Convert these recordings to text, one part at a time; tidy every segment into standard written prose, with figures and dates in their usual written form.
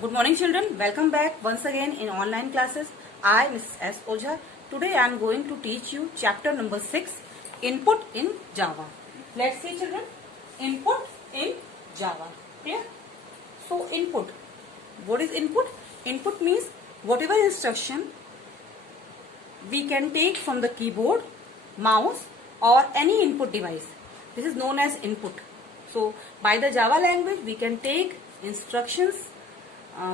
Good morning children, welcome back once again in online classes. I Mrs. S. Ojha. Today I am going to teach you chapter number 6, Input in Java. Let's see children, Input in Java. Clear? So input, what is input? Input means whatever instruction we can take from the keyboard, mouse or any input device. This is known as input. So by the Java language we can take instructions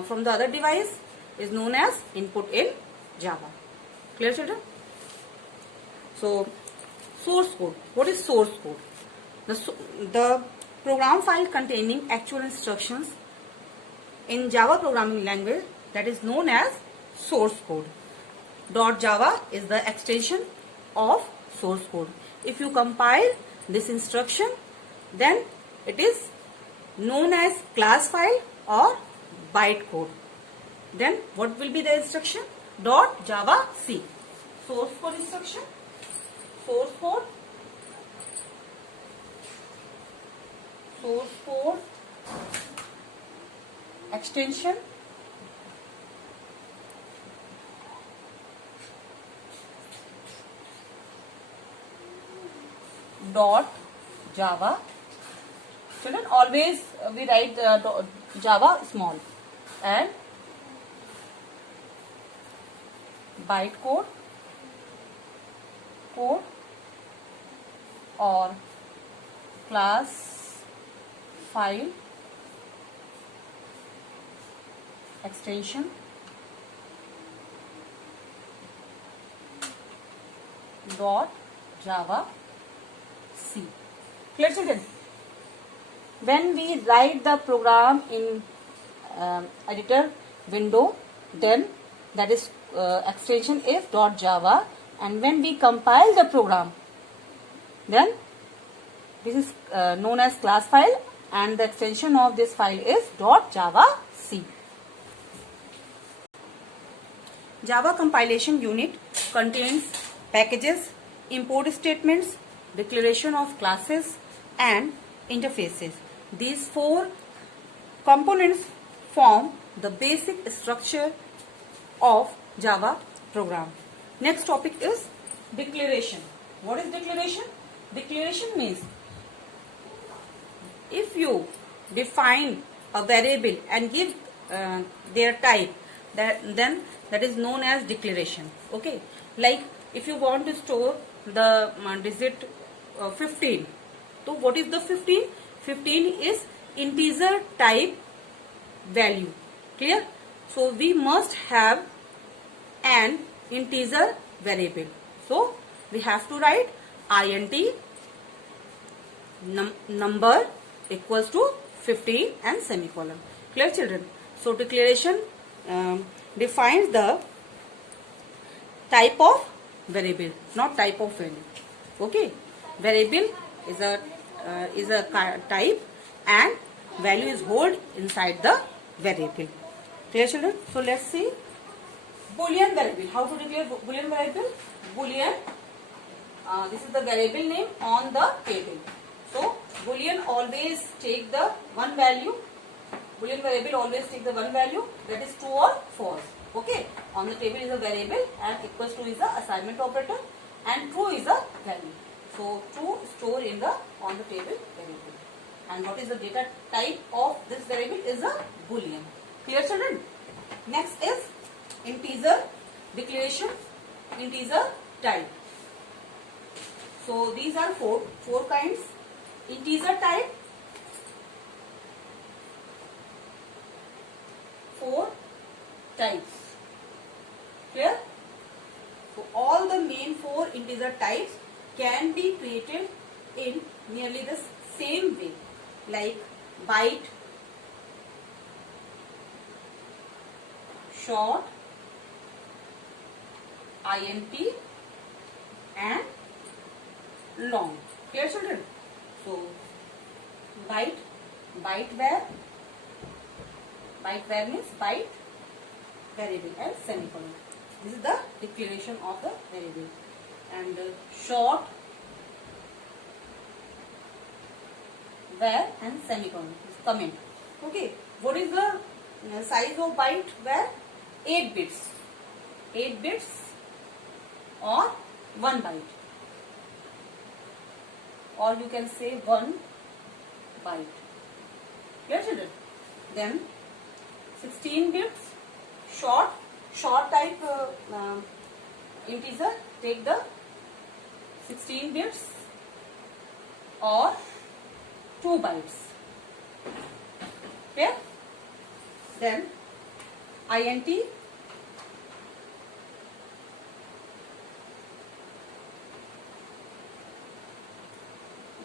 from the other device is known as input in Java. Clear children? So source code. What is source code? The program file containing actual instructions in Java programming language that is known as source code. .java is the extension of source code. If you compile this instruction, then it is known as class file or bytecode. Then what will be the instruction? .java C. Source code instruction. Source code. Source code. Extension. .java. Children, always we write Java small and bytecode code or class file extension .java C. Clear children? When we write the program in editor window, then that is extension is .java, and when we compile the program, then this is known as class file and the extension of this file is .java C. Java compilation unit contains packages, import statements, declaration of classes and interfaces. These four components form the basic structure of Java program. Next topic is declaration. What is declaration? Declaration means if you define a variable and give their type, then that is known as declaration. Okay, like if you want to store the digit 15, so what is the 15? 15 is integer type value. Clear? So we must have an integer variable. So we have to write int number equals to 15 and semicolon. Clear children? So declaration defines the type of variable, not type of value. Okay, variable is a type and value is held inside the variable. Clear children? So let's see Boolean variable. How to declare Boolean variable? Boolean, this is the variable name on the table. So Boolean always take the one value. Boolean variable always take the one value, that is true or false. Okay, on the table is a variable and equals to is the assignment operator and true is a value. So true store in the on the table variable. And what is the data type of this variable is a Boolean. Clear children? Next is integer declaration, integer type. So these are four kinds. Integer type, 4 types. Clear? So all the main 4 integer types can be created in nearly the same way, like byte, short, int and long. Clear children? So byte var means byte variable and semicolon. This is the declaration of the variable. And short var and semicolon is comment. Okay, what is the size of byte were 8 bits. 8 bits or 1 byte, or you can say 1 byte. Clear, children? Then 16 bits short type integer, take the 16 bits or 2 bytes. Clear? Then int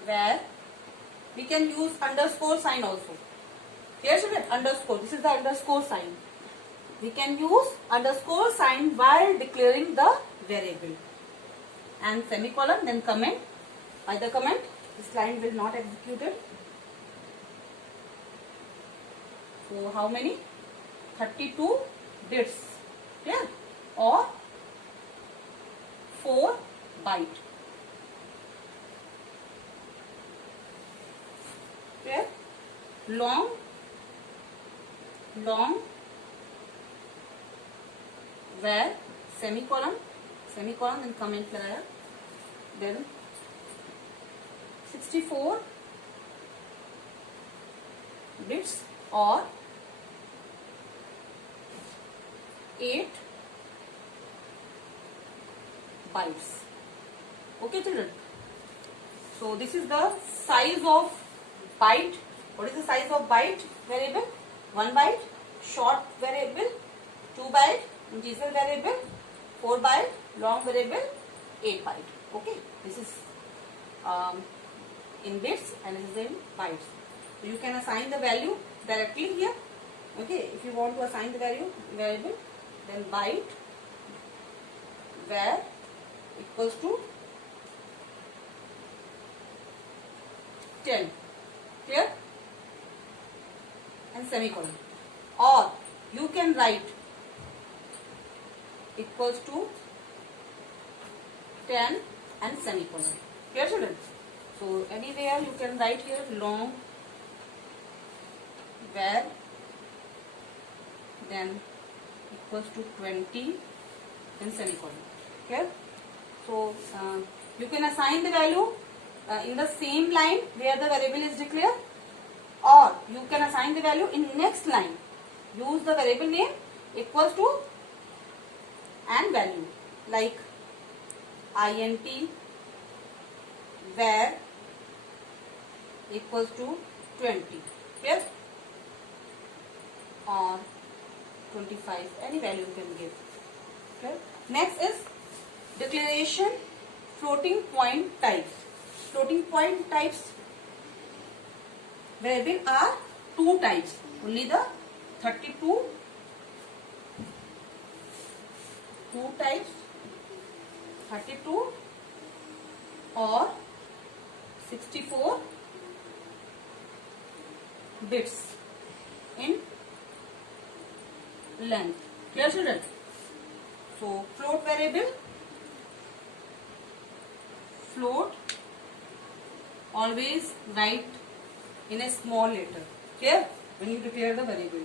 where we can use underscore sign also. Here children, underscore, this is the underscore sign. We can use underscore sign while declaring the variable, and semicolon, then comment. By the comment, this line will not executed. So how many? 32 bits, yeah, or 4 byte. Clear? Long where semicolon then comment लगाया, then 64 bits or 8 bytes. Okay children, so this is the size of byte. What is the size of byte variable? 1 byte. Short variable 2 byte. Integer variable 4 byte. Long variable 8 byte. Okay, this is in bits and this is in bytes. So you can assign the value directly here. Okay, if you want to assign the variable, then byte var equals to 10. Clear? And semicolon. Or you can write equals to 10 and semicolon. Clear children? So anywhere you can write here long var then equals to 20 and semicolon. Clear? So you can assign the value in the same line where the variable is declared, or you can assign the value in next line. Use the variable name equals to and value, like int var equals to 20. Clear? Or 25, any value you can give. Okay. Next is declaration floating point types. Floating point types variable are 2 types. Only the 32 2 types, 32 or 64 bits in length. Clear children? So float variable, float always write in a small letter. Clear? When you declare the variable.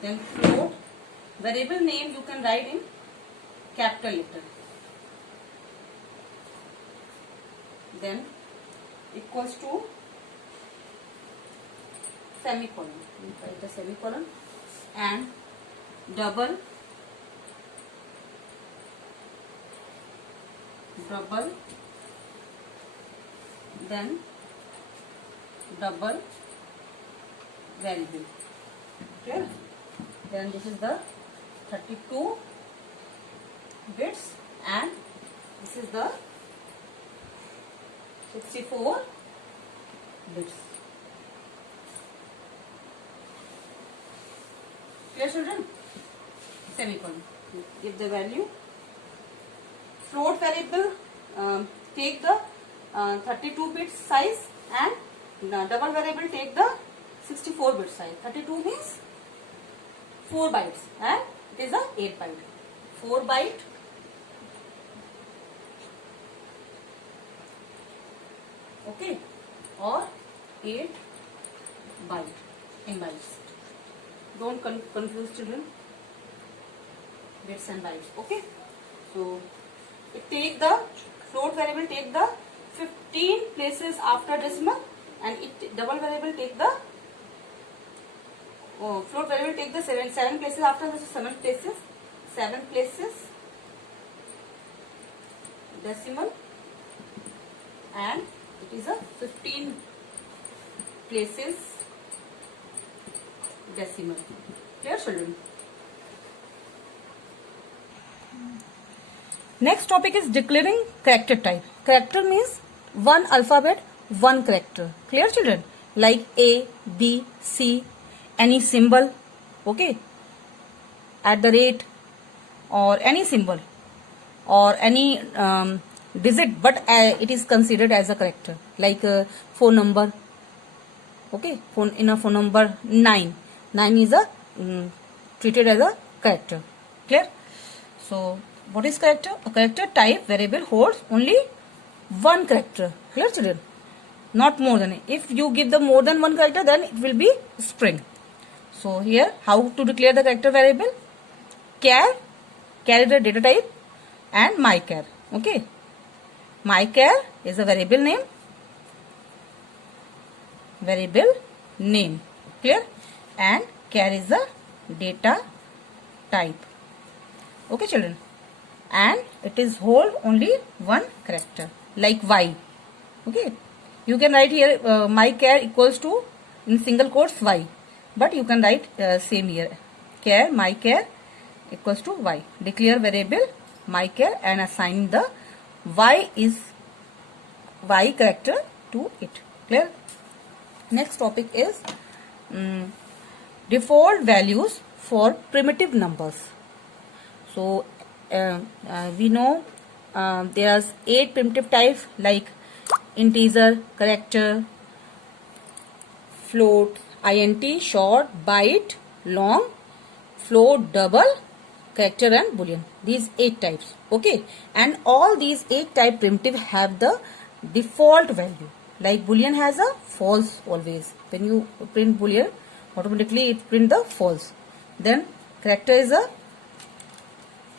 Then float variable name you can write in capital letter. Then equals to semicolon. You write the semicolon and double then double variable. Okay. Then this is the 32 bits and this is the 64 bits. Clear children? Semicolon. Give the value. Float variable take the 32 bit size and double variable take the 64 bit size. 32 means 4 bytes and it is a 8 byte. 4 byte okay, or 8 byte in bytes. Don't confuse children. Bits and bytes. Okay. So it take the float variable take the 15 places after decimal, and it double variable take the float variable take the 7 places after the 7 places decimal, and it is a 15 places decimal. Clear, children? Next topic is declaring character type. Character means one alphabet, one character. Clear, children? Like A, B, C, any symbol, okay, at the rate, or any symbol, or any digit, but it is considered as a character. Like phone number, okay, in a phone number 9 is a treated as a character. Clear? So what is character? A character type variable holds only one character. Clear, children? Not more than it. If you give the more than one character, then it will be string. So here, how to declare the character variable? Char is the data type, and mychar. Okay, mychar is a variable name. Clear? And char is the data type. Okay, children? And it is hold only one character, like Y. Okay, you can write here mychar equals to, in single quotes, Y, but you can write same here, char, mychar equals to Y. Declare variable mychar and assign the Y character to it. Clear? Next topic is default values for primitive numbers. So we know there are 8 primitive types, like integer, character, float, int, short, byte, long, float, double, character, and boolean. These 8 types. Okay, and all these 8 type primitive have the default value. Like boolean has a false always. When you print boolean, automatically it print the false. Then character is a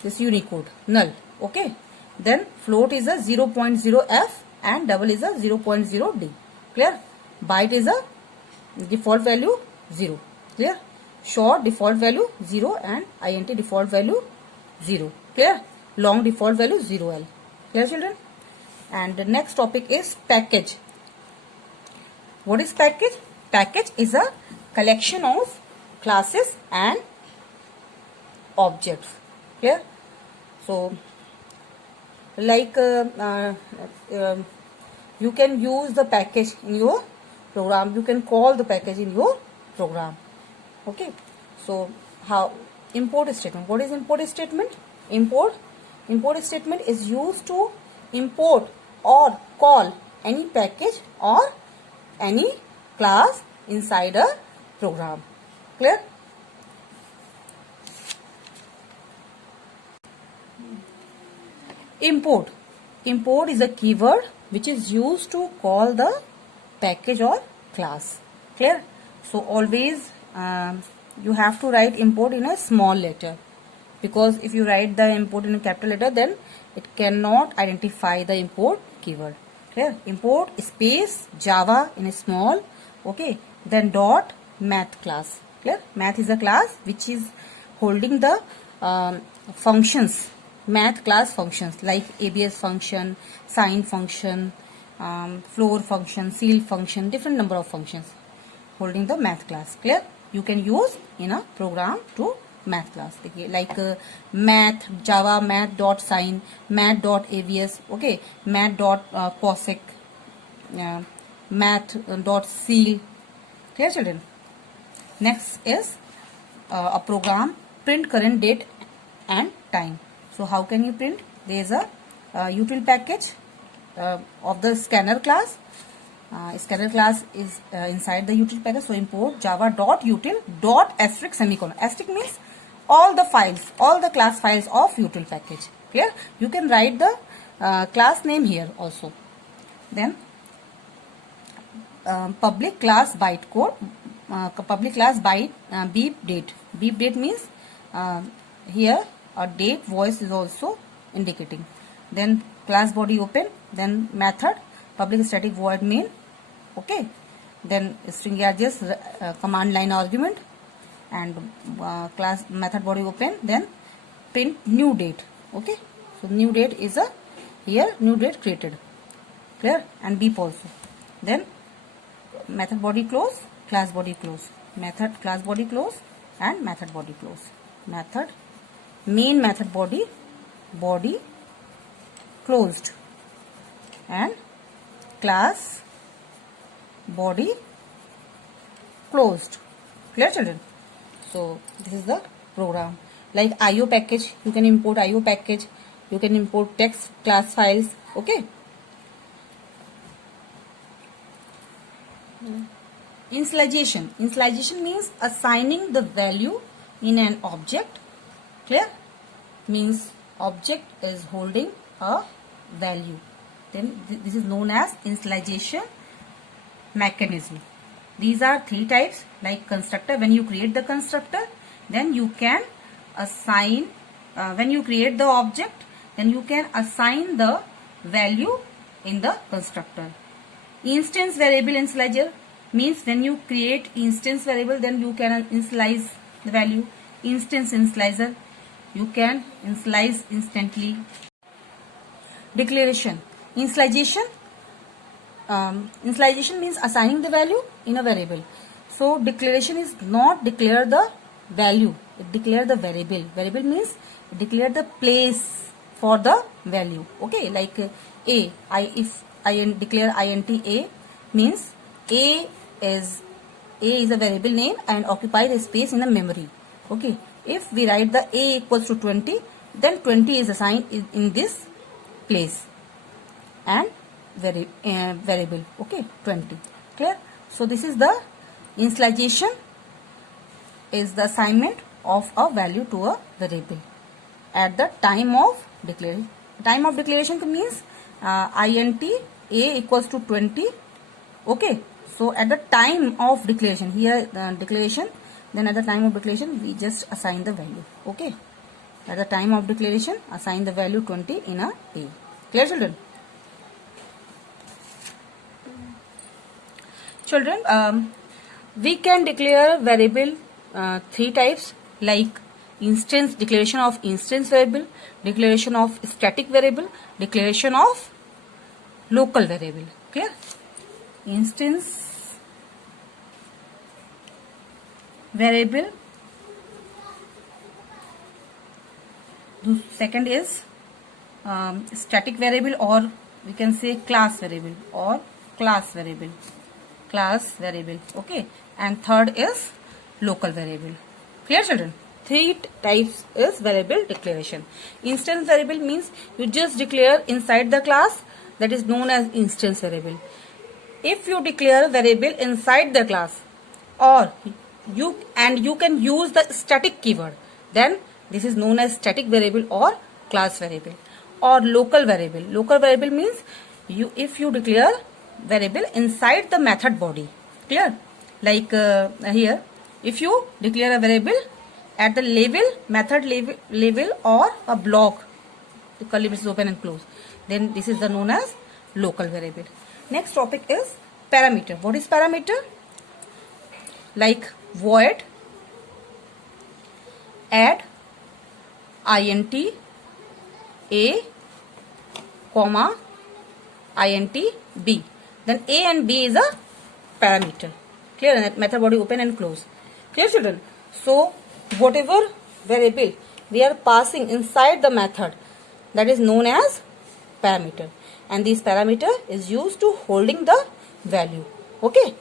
this Unicode null. Okay, then float is a 0.0f and double is a 0.0d. Clear? Byte is a default value 0. Clear? Short default value 0 and int default value 0. Clear? Long default value 0l. Clear, children? And the next topic is package. What is package? Package is a collection of classes and objects. Clear? So like you can use the package in your program, you can call the package in your program. Okay, so how import statement? What is import statement? Import statement is used to import or call any package or any class inside a program. Clear? Import is a keyword which is used to call the package or class. Clear? So always you have to write import in a small letter, because if you write the import in a capital letter, then it cannot identify the import keyword. Clear? Import space Java in a small, okay, then dot math class. Clear? Math is a class which is holding the functions, math class functions like ABS function, sine function, floor function, seal function, different number of functions holding the math class. Clear? You can use in a program to math class, okay, like math Java math dot sine, math dot ABS, okay, math dot cosec, math dot seal. Clear, children? Next is a program print current date and time. So how can you print? There is a util package of the scanner class. Scanner class is inside the util package. So import java dot util dot asterisk semicolon. Asterisk means all the files, all the class files of util package. Clear? You can write the class name here also. Then public class bytecode public class by beep date. Beep date means here a date voice is also indicating. Then class body open, then method public static void main, okay, then string args command line argument, and class method body open, then print new date, okay. So new date is a here new date created, clear, and beep also. Then method body close, class body close, method class body close, and method body close, method main method body closed, and class body closed, clear children. So this is the program. Like IO package, you can import IO package, you can import text class files, okay. Initialization means assigning the value in an object, clear, means object is holding a value, then this is known as initialization mechanism. These are three types. Like constructor, when you create the constructor, then you can assign, when you create the object, then you can assign the value in the constructor. Instance variable initializer means when you create instance variable, then you can initialize the value. Instance initializer, you can initialize instantly. Declaration. Initialization means assigning the value in a variable. So declaration is not declare the value, it declare the variable. Variable means declare the place for the value, okay. Like if I declare int a, means a is a variable name and occupy the space in the memory, okay. If we write the a equals to 20, then 20 is assigned in this place and variable, okay, 20, clear. So this is the initialization, is the assignment of a value to a variable at the time of declaration. Time of declaration means int a equals to 20, okay. So at the time of declaration, here declaration, then at the time of declaration we just assign the value, okay. At the time of declaration, assign the value 20 in a clear children. We can declare variable three types, like instance, declaration of instance variable, declaration of static variable, declaration of local variable, clear. Instance variable, second is static variable, or we can say class variable or class variable, okay, and third is local variable, clear children. Three types is variable declaration. Instance variable means you just declare inside the class, that is known as instance variable. If you declare a variable inside the class, or you can use the static keyword, then this is known as static variable or class variable. Or local variable means if you declare variable inside the method body, clear. Like here, if you declare a variable at the method level or a block, the curly braces open and close, then this is the known as local variable. Next topic is parameter. What is parameter? Like void add int a comma int b, then a and b is a parameter, clear, and method body open and close, clear children. So whatever variable we are passing inside the method, that is known as parameter, and this parameter is used to holding the value, okay,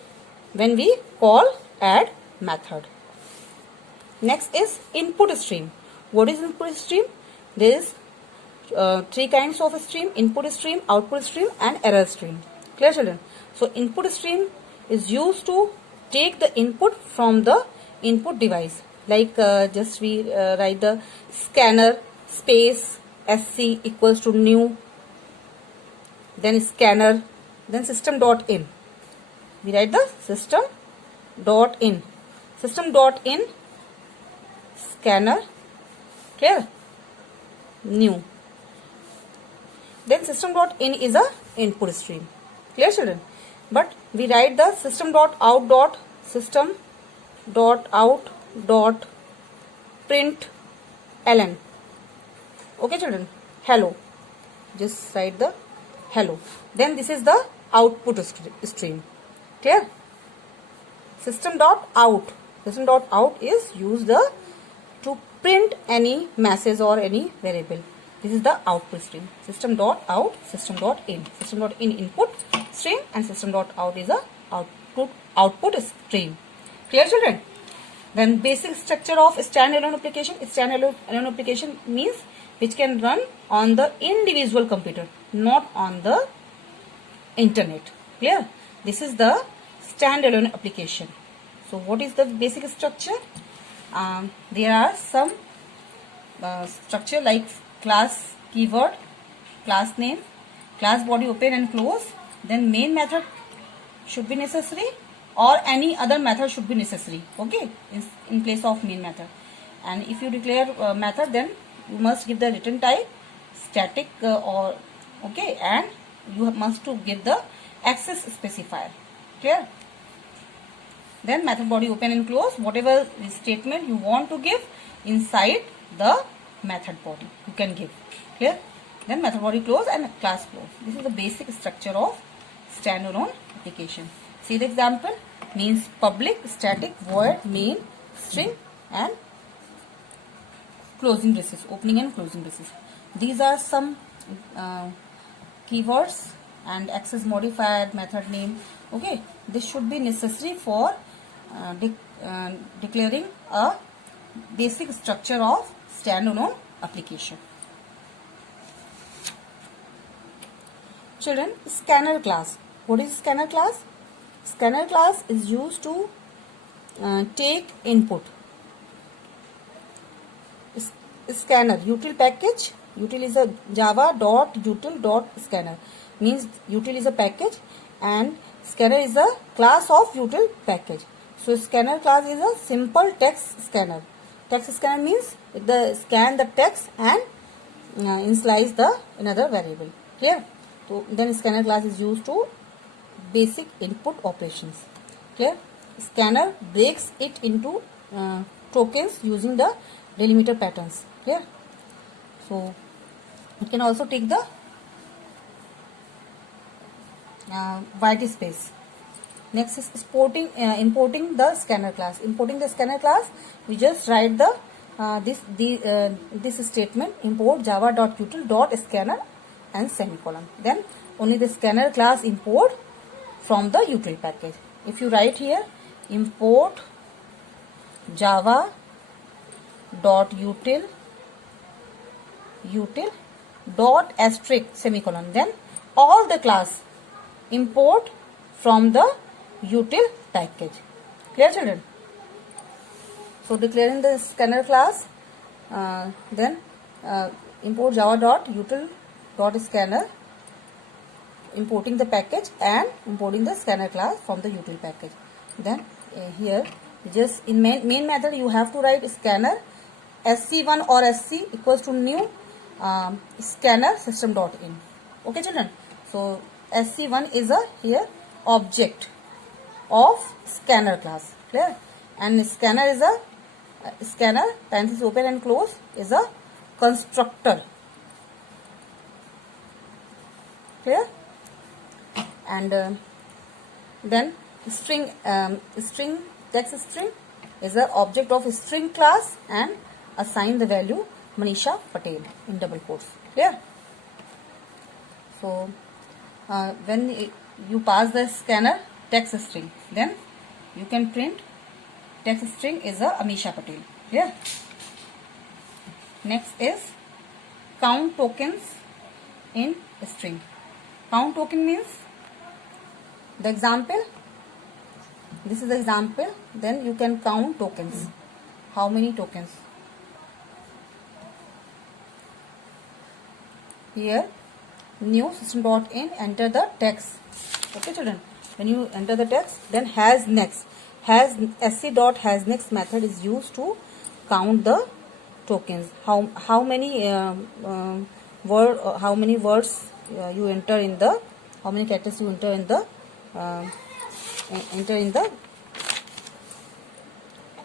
when we call add method. Next is input stream. What is input stream? There is three kinds of stream: input stream, output stream, and error stream, clear children. So input stream is used to take the input from the input device, like just we write the scanner space sc equals to new, then scanner, then system.in, we write the system dot in. System dot in scanner. Clear? New. Then system dot in is a input stream. Clear, children? But we write the system dot out dot system dot out dot print ln. Okay, children? Hello. Just write the hello. Then this is the output stream. Clear? System dot out. System dot out is used to print any message or any variable. This is the output stream. System dot out, system dot in. System dot in input stream and system dot out is a output stream. Clear, children? Then basic structure of standalone application. Standalone application means which can run on the individual computer, not on the internet. Clear? This is the standalone application. So what is the basic structure? There are some structure like class keyword, class name, class body open and close, then main method should be necessary or any other method should be necessary, okay, in place of main method. And if you declare method, then you must give the return type static or okay, and you must to give the access specifier. Clear? Then method body open and close, whatever statement you want to give inside the method body you can give. Clear? Then method body close and class close. This is the basic structure of standalone application. See the example. Means public static void main string and closing braces, opening and closing braces. These are some keywords and access modifier, method name. Okay, this should be necessary for declaring a basic structure of standalone application. Children, scanner class. What is scanner class? Scanner class is used to take input. Scanner util package. Util is a java.util.scanner. Means util is a package and scanner is a class of util package. So scanner class is a simple text scanner. Text scanner means scan the text and initialize the another variable. Clear? So then scanner class is used to basic input operations. Clear? Scanner breaks it into tokens using the delimiter patterns. Clear? So it can also take the white space. Next is importing the scanner class. Importing the scanner class, we just write the this statement: import java.util.scanner and semicolon. Then only the scanner class import from the util package. If you write here import java.util.asterisk semicolon, then all the class import from the util package. Clear, children? So declaring the scanner class, then import java.util.scanner, importing the package and importing the scanner class from the util package. Then here just in main method you have to write scanner sc1 or sc equals to new scanner system.in. Okay, children? So sc1 is a here object of scanner class. Clear? And scanner is a scanner parenthesis open and close is a constructor. Clear? And then string text string is a object of string class and assign the value Manisha Patel in double quotes. Clear? So when you pass the scanner text string, then you can print text string is a Amisha Patel. Clear? Next is count tokens in string. Count token means the example. This is the example. Then you can count tokens. How many tokens? Here new system.in, enter the text. Okay, children? When you enter the text, then has next. has sc dot has next method is used to count the tokens. How many how many words you enter in the, how many characters you enter in the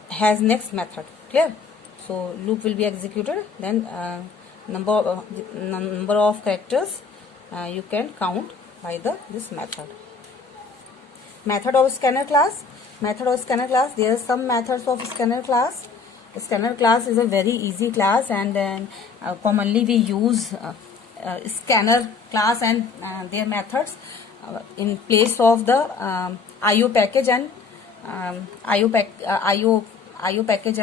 has next method. Clear? So loop will be executed, then number of characters you can count by this method. Method of scanner class. Method of scanner class. There are some methods of scanner class. Scanner class is a very easy class, and then commonly we use scanner class and their methods in place of the IO package and IO package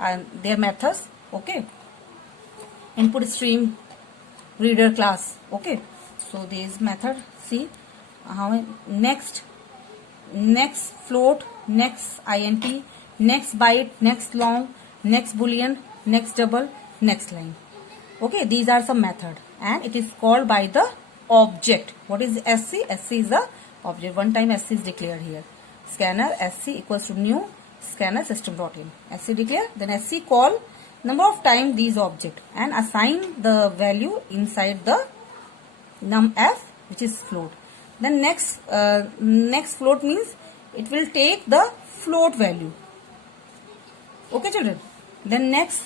and their methods. Okay. Input stream reader class. Okay. So this method. See how next float, next int, next byte, next long, next boolean, next double, next line. Okay, these are some method, and it is called by the object. What is sc? Sc is the object. One time sc is declared here. Scanner sc equals to new scanner system.in. Sc declare, then sc call number of time these object and assign the value inside the numf, which is float. Then next float means it will take the float value. Okay, children. Then next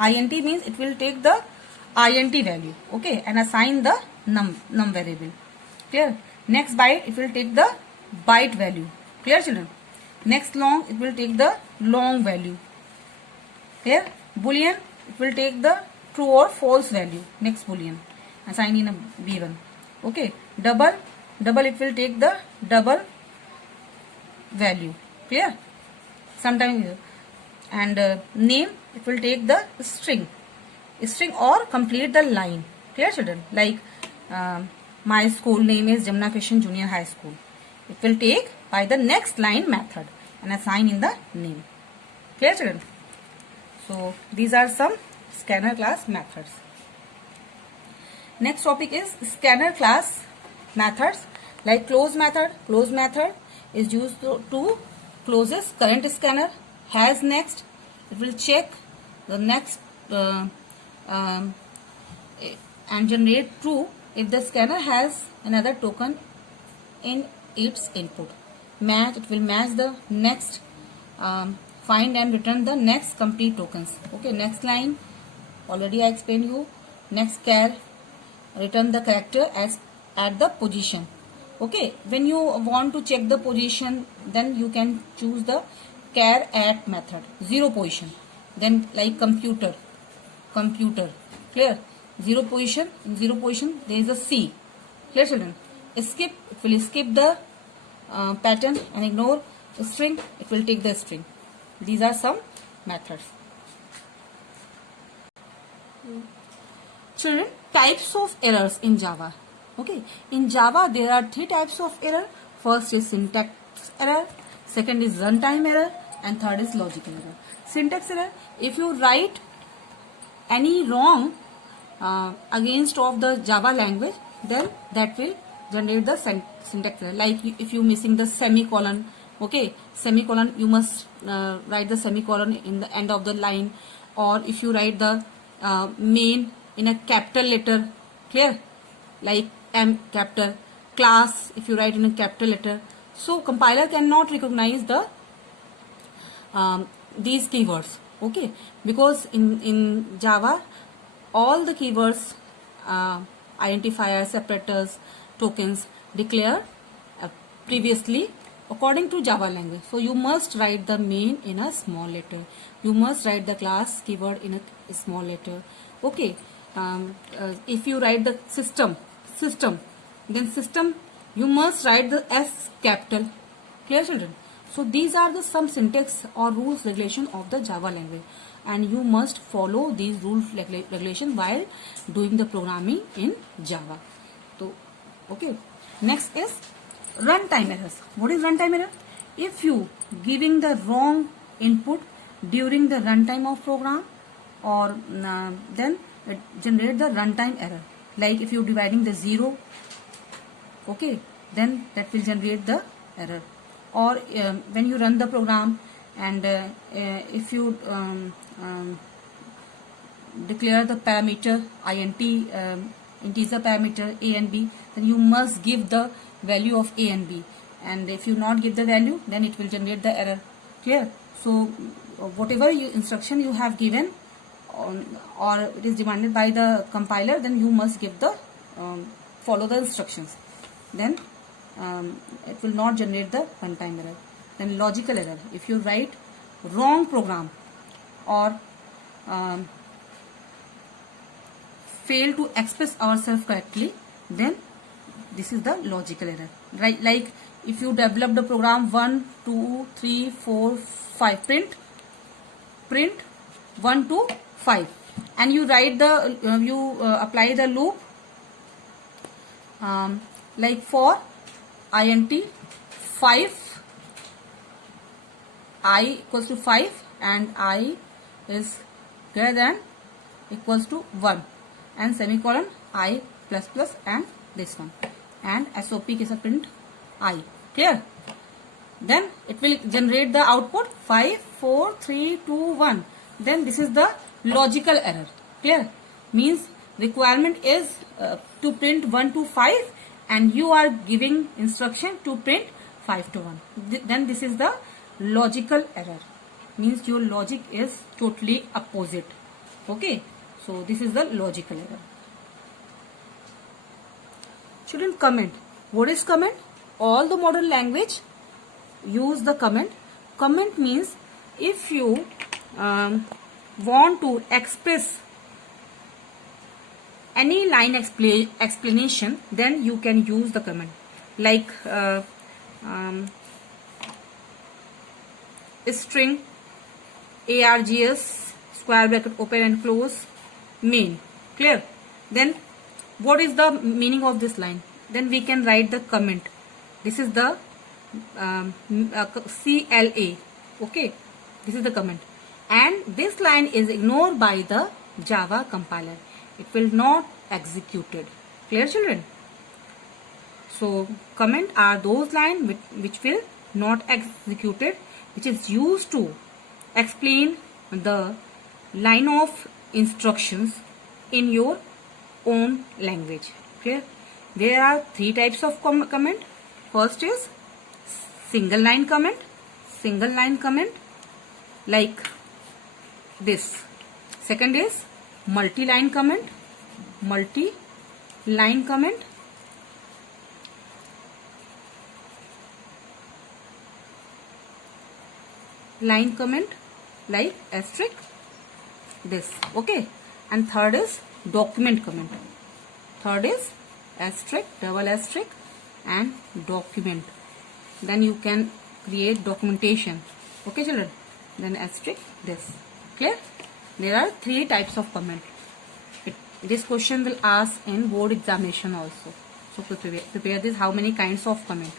int means it will take the int value. Okay, and assign the num variable. Clear? Next byte, it will take the byte value. Clear, children? Next long, it will take the long value. Clear? Boolean, it will take the true or false value. Next boolean, assign in a b1. Okay. Double, it will take the double value. Clear? Sometimes, and name, it will take the string or complete the line. Clear, children? Like my school name is Jamuna Christian Junior High School. It will take by the next line method and assign in the name. Clear, children? So these are some scanner class methods. Next topic is scanner class methods. Like close method. Close method is used to closes current scanner. Has next, it will check the next and generate true if the scanner has another token in its input. Match, it will match the next, find and return the next complete tokens. Okay, next line, already I explained you. Next char, return the character as at the position. Okay, when you want to check the position, then you can choose the char at method, 0 position. Then like computer, clear? 0 position, in 0 position there is a C. Clear, children? Skip, it will skip the pattern and ignore the string, it will take the string. These are some methods. Children, types of errors in Java. Okay, in Java there are 3 types of error. First is syntax error, second is runtime error, and third is logical error. Syntax error, if you write any wrong against of the Java language, then that will generate the syntax error. Like if you missing the semicolon, okay, semicolon, you must write the semicolon in the end of the line, or if you write the main in a capital letter, clear? Like M capital, class, if you write in a capital letter, so compiler cannot recognize the these keywords. Okay, because in Java all the keywords, identifiers, separators, tokens declare previously according to Java language. So you must write the main in a small letter, you must write the class keyword in a small letter. Okay, if you write the system, then system you must write the S capital. Clear, children? So these are the some syntax or rules regulation of the Java language, and you must follow these rules regulation while doing the programming in Java. So okay, next is runtime errors. What is runtime error? If you giving the wrong input during the runtime of program, or then it generate the runtime error. Like if you dividing the 0, okay, then that will generate the error. or when you run the program, and if you declare the parameter int, integer parameter a and b, then you must give the value of a and b, and if you not give the value, then it will generate the error. Clear? So whatever instruction you have given or it is demanded by the compiler, then you must give the follow the instructions, then it will not generate the runtime error. Then logical error, if you write wrong program or fail to express ourselves correctly, then this is the logical error, right? Like if you develop the program 1 2 3 4 5, print 1 to 5, and you write the apply the loop like for int 5, I equals to 5 and I is greater than equals to 1, and semicolon I plus plus and this one, and SOP is a print I. Clear? Then it will generate the output 5 4 3 2 1. Then this is the logical error. Clear? Means requirement is to print 1 to 5, and you are giving instruction to print 5 to 1. Then this is the logical error. Means your logic is totally opposite. Okay? So this is the logical error. Children, comment. What is comment? All the modern language use the comment. Comment means if you want to express any line explanation, then you can use the comment. Like string args square bracket open and close main. Clear? Then what is the meaning of this line? Then we can write the comment. This is the CLA. Okay, this is the comment, and this line is ignored by the Java compiler. It will not executed. Clear, children? So comment are those lines which will not executed, which is used to explain the line of instructions in your own language. Clear? There are three types of comment. First is single line comment. Single line comment like this. Second is multi-line comment. Multi-line comment. Line comment like asterisk this. Okay. And third is document comment. Third is asterisk, double asterisk and document. Then you can create documentation. Okay, children? Then asterisk this. Clear? There are three types of comment. This question will ask in board examination also. So prepare this. How many kinds of comment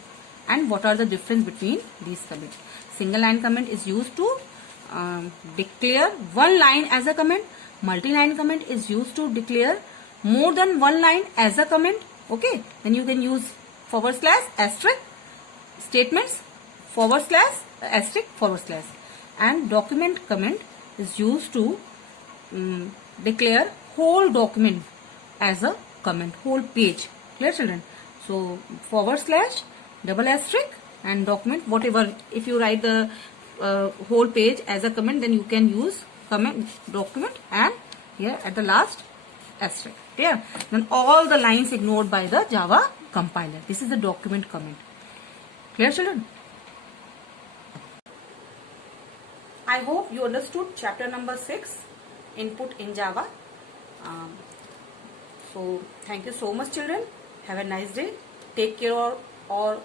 and what are the difference between these comments? Single line comment is used to declare one line as a comment. Multi-line comment is used to declare more than one line as a comment. Okay, then you can use forward slash asterisk statements, forward slash asterisk forward slash, and document comment is used to declare whole document as a comment, whole page. Clear, children? So forward slash, double asterisk and document, whatever. If you write the whole page as a comment, then you can use comment, document, and here at the last asterisk. Clear? Then all the lines ignored by the Java compiler. This is the document comment. Clear, children? I hope you understood chapter number 6, input in Java. So thank you so much, children. Have a nice day. Take care or